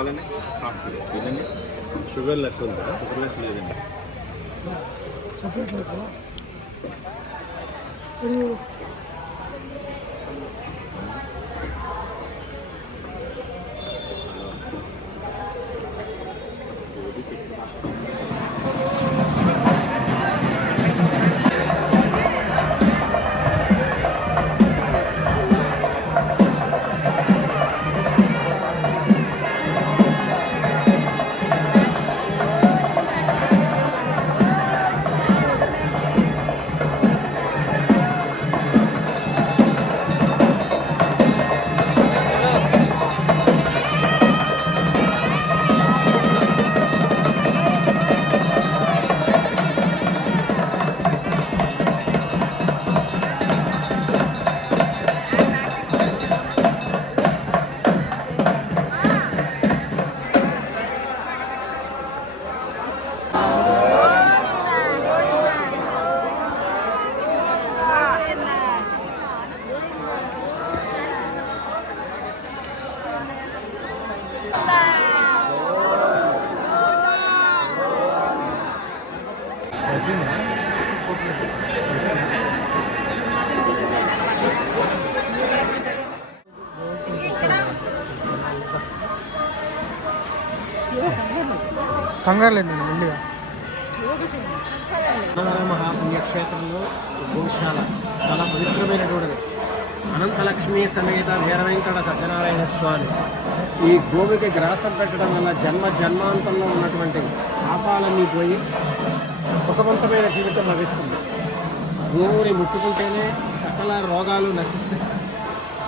కావాలండి హాఫ్ ఇదండి sugar less ఉందా షుగర్ లెస్ లేదండి కంగారు లేదు ముందుగా మహాపుణ్యక్షేత్రంలో గోశాల చాలా పవిత్రమైనటువంటిది. అనంతలక్ష్మి సమేత వీరవెంకట సత్యనారాయణ స్వామి ఈ గోవుకి గ్రాసం పెట్టడం వల్ల జన్మ జన్మాంతంలో ఉన్నటువంటి పాపాలన్నీ పోయి సుఖవంతమైన జీవితం లభిస్తుంది. గోవుని ముట్టుకుంటేనే సకల రోగాలు నశిస్తాయి.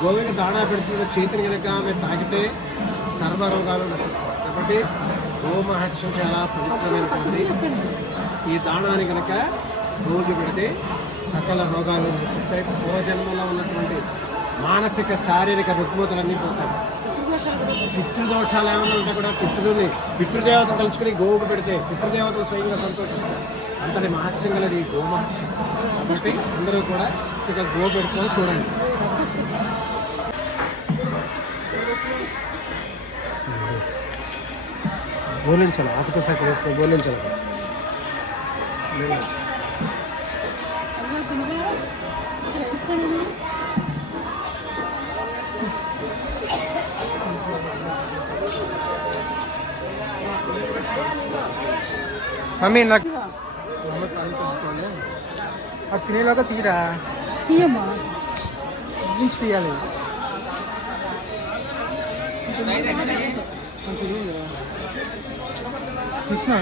గోవుకి దాణా పెడుతున్న చేతిని కనుక ఆమె తాగితే సర్వ రోగాలు నశిస్తాయి. కాబట్టి గోమహత్యం చాలా పవిత్రమైనటువంటి ఈ దాణాన్ని కనుక గోవుకి పెడితే సకల రోగాలు నశిస్తాయి. పూర్వజన్మలో ఉన్నటువంటి మానసిక శారీరక రుగ్మతలన్నీ పోతాయి. పితృదోషాలు ఏమైనా ఉంటే కూడా పితృదేవతను తలుచుకుని గోవుకు పెడితే పితృదేవతలు స్వయంగా సంతోషిస్తారు. అంతటి మహత్యం గలది గోమహత్యం. కాబట్టి అందరూ కూడా చక్కగా గో పెడుతుందో చూడండి. బోలించాలి, ఆకుతో సైతం వేసుకొని బోలించాలి. మమ్మీ నాకు అది తినేలాగా తీరా తీయమ్మా నుంచి తీయాలి. తీసినా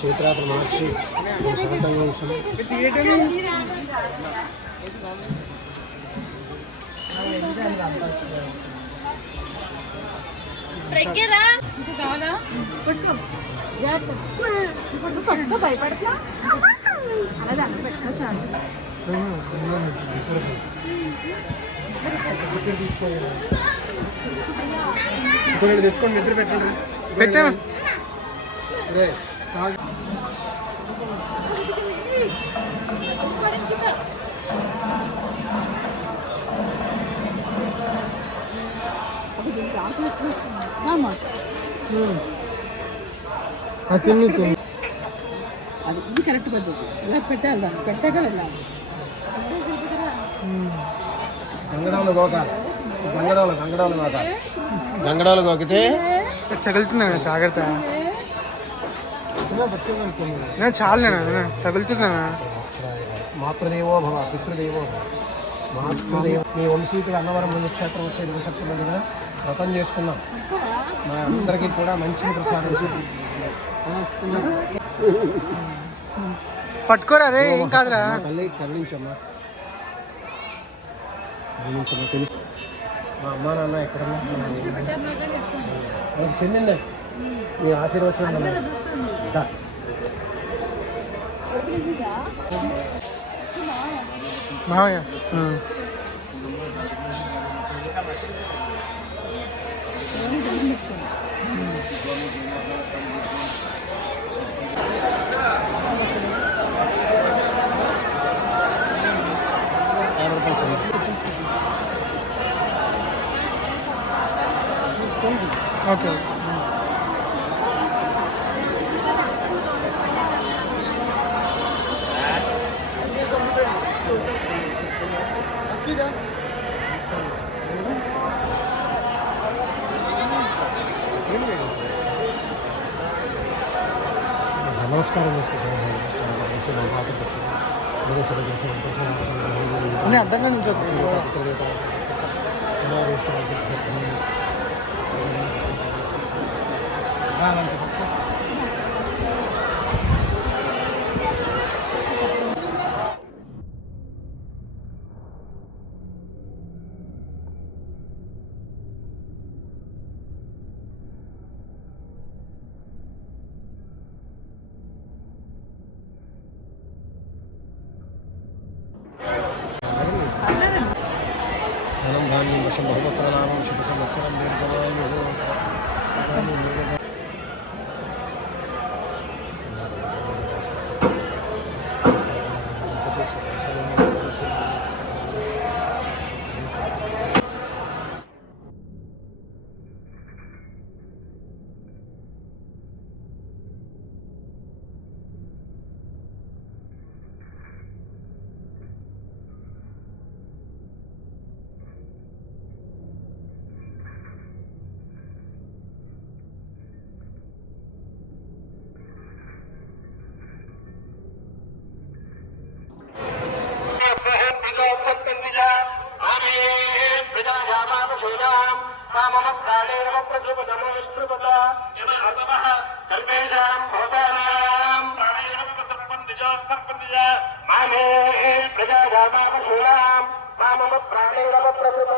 చేతిరాత్రి మార్చి భయపడతా అలా దాన్ని పెట్టినా చాలు. తెచ్చుకొని నిద్ర పెట్టండి. పెట్టా తిని తిని అది ఇది కరెక్ట్ పద్ధతి. ఇలా పెట్టాలి, దాన్ని పెట్టాక వెళ్ళాలి. గంగడాలు గోకితే తగులుతున్నా జాగ్రత్త. చాలు నేను తగులుతున్నా. మాతృదేవో భవ పితృదేవో భవ. మాతృదేవ మీ వంశీకులు అన్నవరం పుణ్యక్షేత్రం వచ్చే దివసప్తులు కదా వ్రతం చేసుకున్నాం. మా అందరికీ కూడా మంచిని ప్రసాదించి పట్టుకోరా రే, ఏం కాదురా. తల్లి కరుణించమ్మా, కరుణించమ్మా. తెలుసు మా అమ్మా నాన్న ఎక్కడన్నా మనకు చెందిందండి. మీ ఆశీర్వచనం మావయ్య ఓకే నమస్కారం అన్నీ అడ్డంగా నుంచి ధనం ధాన్యం వర్షం బహుపత్రనామం శుభ సంవత్సరం ప్రాణేరవ ప్రసృత